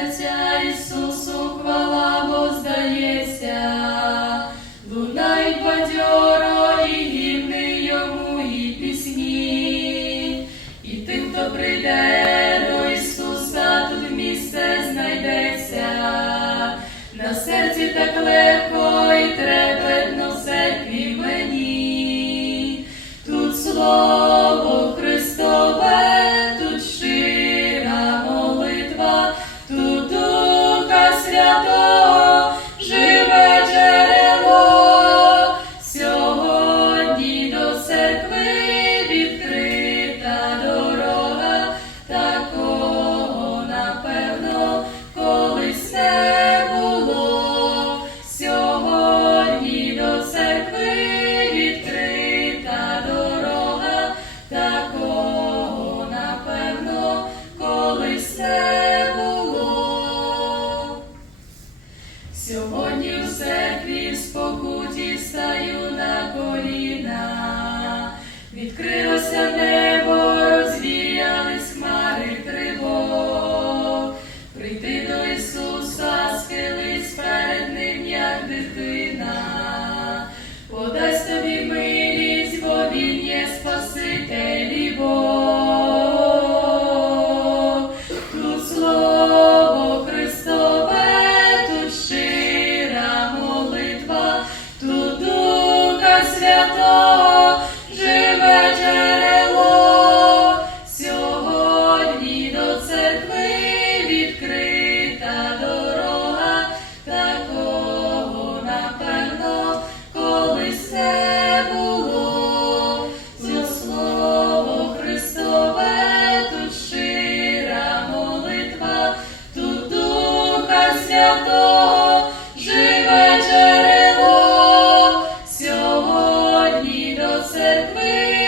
reverência e дитина, подасть тобі милість, бо він є Спаситель і Бог. Тут слово Христове, тут щира молитва, тут Духа Святого. живе джерело сьогодні до церкви.